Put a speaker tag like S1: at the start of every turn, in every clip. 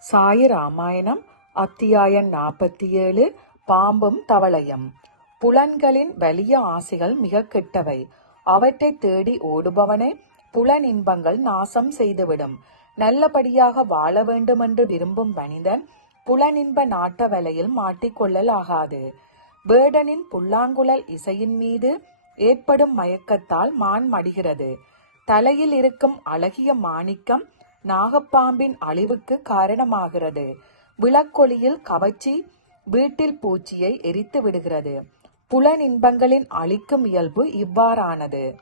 S1: சாய ராமாயணம் அத்தியாயம் நாற்பத்தி ஏழு பாம்பும் தவளையும். புலன்களின் வலிய ஆசைகள் மிக கெட்டவை. அவற்றை தேடி ஓடுபவனை புலன் இன்பங்கள் நாசம் செய்துவிடும். நல்லபடியாக வாழ வேண்டுமென்று விரும்பும் மனிதன் புலனின்ப நாட்ட வலையில் மாட்டிக்கொள்ளலாகாது வேடனின் புல்லாங்குழல் இசையின் மீது ஏற்படும் மயக்கத்தால் மான் மடிகிறது. தலையில் இருக்கும் அழகிய மாணிக்கம் நாகப்பாம்பின் அழிவுக்கு காரணமாகிறது. விளக்கொளியில் கவச்சி வீட்டில் பூச்சியை எரித்து விடுகிறது. புலனின்பங்களின் அழிக்கும் இயல்பு இவ்வாறானது.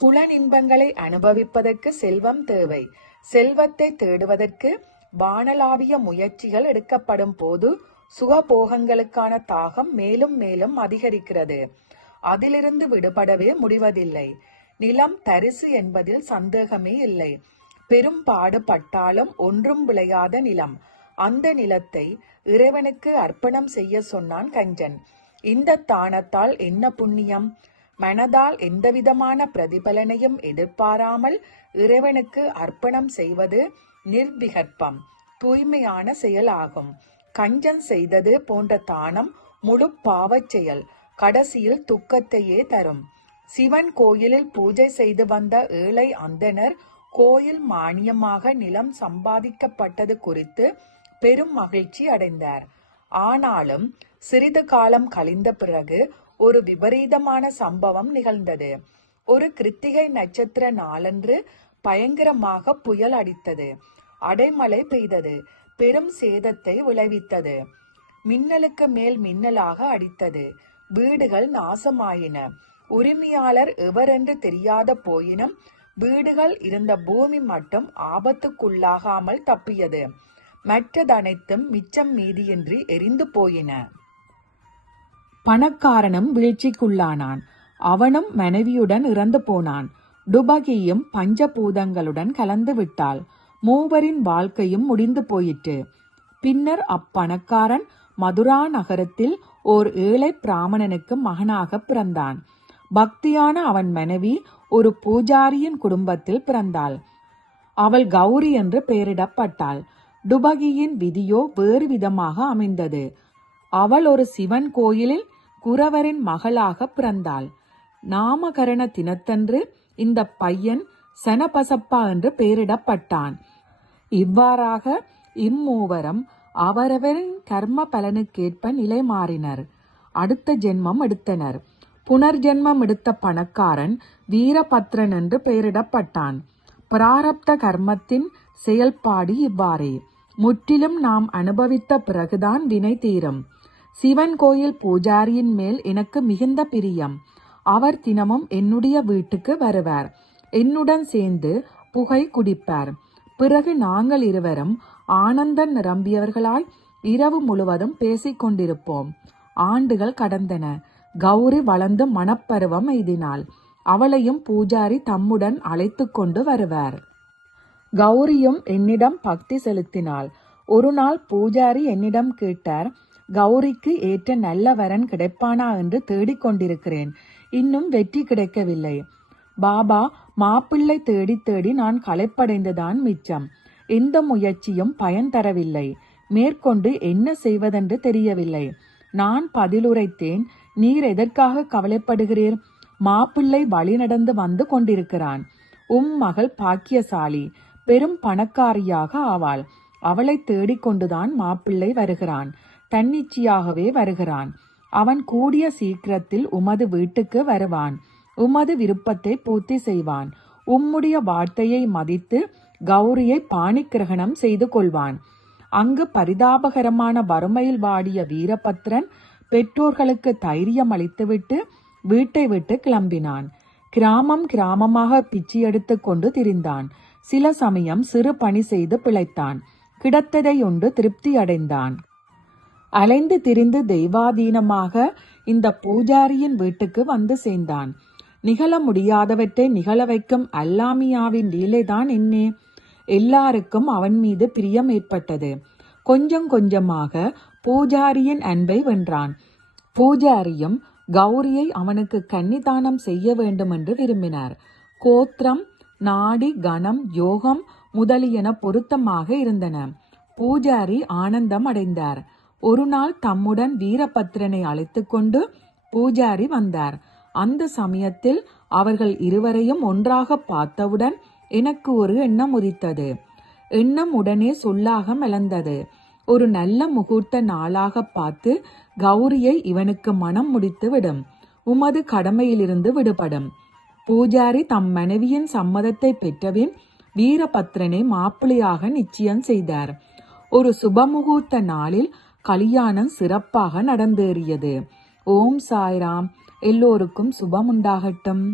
S1: புலனின்பங்களை அனுபவிப்பதற்கு செல்வம் தேவை. செல்வத்தை தேடுவதற்கு வானலாவிய முயற்சிகள் எடுக்கப்படும் போது சுகபோகங்களுக்கான தாகம் மேலும் மேலும் அதிகரிக்கிறது. அதிலிருந்து விடுபடவே முடிவதில்லை. நிலம் தரிசு என்பதில் சந்தேகமே இல்லை. பெரும் பாடுபட்டாலும் ஒன்றும் விளையாத நிலம். அந்த நிலத்தை இறைவனுக்கு அர்ப்பணம் செய்ய சொன்னான் கஞ்சன். இந்த தானத்தால் என்ன புண்ணியம்? மனதால் எந்தவிதமான பிரதிபலனையும் எதிர்பாராமல் இறைவனுக்கு அர்ப்பணம் செய்வது நிர்விகற்பம் தூய்மையான செயலாகும். கஞ்சன் செய்தது போன்ற தானம் முழு பாவச் செயல் கடைசியில் துக்கத்தையே தரும். சிவன் கோயிலில் பூஜை செய்து வந்த ஏழை அந்தனர் கோயில் மானியமாக நிலம் சம்பாதிக்கப்பட்டது குறித்து பெரும் மகிழ்ச்சி அடைந்தார். ஆனாலும் சிறிது காலம் கழிந்த பிறகு ஒரு விபரீதமான சம்பவம் நிகழ்ந்தது. ஒரு கிருத்திகை நட்சத்திர நாளன்று பயங்கரமாக புயல் அடித்தது. அடைமழை பெய்தது. பெரும் சேதத்தை விளைவித்தது. மின்னலுக்கு மேல் மின்னலாக அடித்தது. வீடுகள் நாசமாயின. உரிமையாளர் எவரென்று தெரியாத போயினும் வீடுகள் இருந்த பூமி மட்டும் ஆபத்துக்குள்ளாகாமல் தப்பியது. மற்றதனைத்தும் மிச்சம் மீதியின்றி எரிந்து போயின. பணக்காரனும் வீழ்ச்சிக்குள்ளானான். அவனும் மனைவியுடன் இறந்து போனான். டுபகியும் பஞ்சபூதங்களுடன் கலந்து விட்டாள். மூவரின் வாழ்க்கையும் முடிந்து போயிற்று. பின்னர் அப்பணக்காரன் மதுரா நகரத்தில் ஓர் ஏழை பிராமணனுக்கு மகனாக பிறந்தான். பக்தியான அவன் மனைவி ஒரு பூஜாரியின் குடும்பத்தில் பிறந்தாள். அவள் கௌரி என்று பெயரிடப்பட்டாள். டுபகியின் விதியோ வேறு விதமாக அமைந்தது. அவள் ஒரு சிவன் கோயிலில் குறவரின் மகளாக பிறந்தாள். நாமகரண தினத்தன்று இந்த பையன் சனபசப்பா என்று பெயரிடப்பட்டான். இவ்வாறாக இம்மூவரும் அவரவரின் கர்ம பலனுக்கேற்ப நிலை மாறினர். அடுத்த ஜென்மம் எடுத்தனர். புனர்ஜென்மம் எடுத்த பணக்காரன் வீரபத்ரன் என்று பெயரிடப்பட்டான். பிராரப்த கர்மத்தின் செயல்பாடு இவ்வாறே. முற்றிலும் நாம் அனுபவித்த பிறகுதான் வினை தீரும். சிவன் கோயில் பூஜாரியின் மேல் எனக்கு மிகுந்த பிரியம். அவர் தினமும் என்னுடைய வீட்டுக்கு வருவார். என்னுடன் சேர்ந்து புகை குடிப்பார். பிறகு நாங்கள் இருவரும் ஆனந்தம் நிரம்பியவர்களாய் இரவு முழுவதும் பேசிக் கொண்டிருப்போம் ஆண்டுகள் கடந்தன. கௌரி வளர்ந்து மனப்பருவம் எய்தினாள். அவளையும் பூஜாரி தம்முடன் அழைத்து கொண்டு வருவார். கௌரியும் என்னிடம் பக்தி செலுத்தினாள். ஒரு நாள் பூஜாரி என்னிடம் கேட்டார் கௌரிக்கு ஏற்ற நல்ல வரன் கிடைப்பானா என்று தேடிக்கொண்டிருக்கிறேன் இன்னும் வெற்றி கிடைக்கவில்லை. பாபா மாப்பிள்ளை தேடி தேடி நான் களைப்படைந்துதான் மிச்சம். எந்த முயற்சியும் பயன் தரவில்லை. மேற்கொண்டு என்ன செய்வதென்று தெரியவில்லை. நான் பதிலுரைத்தேன் நீர் எதற்காக கவலைப்படுகிறீர்? மாப்பிள்ளை வழி நடந்து வந்து கொண்டிருக்கிறான். உம் மகள் பாக்கியசாலி பெரும் பணக்காரியாக ஆவாள். அவளை தேடிக்கொண்டுதான் மாப்பிள்ளை வருகிறான். தன்னிச்சையாகவே வருகிறான். அவன் கூடிய சீக்கிரத்தில் உமது வீட்டுக்கு வருவான். உமது விருப்பத்தை பூர்த்தி செய்வான். உம்முடைய வார்த்தையை மதித்து கௌரியை பாணிக்கிரகணம் செய்து கொள்வான். அங்கு பரிதாபகரமான வறுமையில் வாடிய வீரபத்ரன் பெற்றோர்களுக்கு தைரியம் அளித்துவிட்டு வீட்டை விட்டு கிளம்பினான். கிராமம் கிராமமாக பிச்சை எடுத்து கொண்டு திரிந்தான். சில சமயம் சிறு பணி செய்து பிழைத்தான். கிடத்ததை உண்டு திருப்தி அடைந்தான். அலைந்து திரிந்து தெய்வாதீனமாக இந்த பூஜாரியின் வீட்டுக்கு வந்து சேர்ந்தான். நிகழ முடியாதவற்றை நிகழ வைக்கும் அல்லாமியாவின் லீலைதான் என்னே. எல்லாருக்கும் அவன் மீது பிரியம் ஏற்பட்டது. கொஞ்சம் கொஞ்சமாக பூஜாரியின் அன்பை வென்றான். பூஜாரியும் கௌரியை அவனுக்கு கன்னிதானம் செய்ய வேண்டும் என்று விரும்பினார். கோத்திரம் நாடி கணம் யோகம் முதலியன பொருத்தமாக இருந்தன. பூஜாரி ஆனந்தம் அடைந்தார். ஒரு நாள் தம்முடன் வீரபத்ரனை அழைத்து கொண்டு பூஜாரி வந்தார். அந்த சமயத்தில் அவர்கள் இருவரையும் ஒன்றாக பார்த்தவுடன் எனக்கு ஒரு எண்ணம் உதித்தது. எண்ணம் உடனே சொல்லாக மலர்ந்தது. ஒரு நல்ல முகூர்த்த நாளாக பார்த்து கௌரியை இவனுக்கு மனம் முடித்து விடும். உமது கடமையிலிருந்து விடுபடும். பூஜாரி தம் மனைவியின் சம்மதத்தை பெற்றவின் வீரபத்ரனை மாப்பிள்ளையாக நிச்சயம் செய்தார். ஒரு சுபமுகூர்த்த நாளில் கல்யாணம் சிறப்பாக நடந்தேறியது. ஓம் சாய்ராம். எல்லோருக்கும் சுபம் உண்டாகட்டும்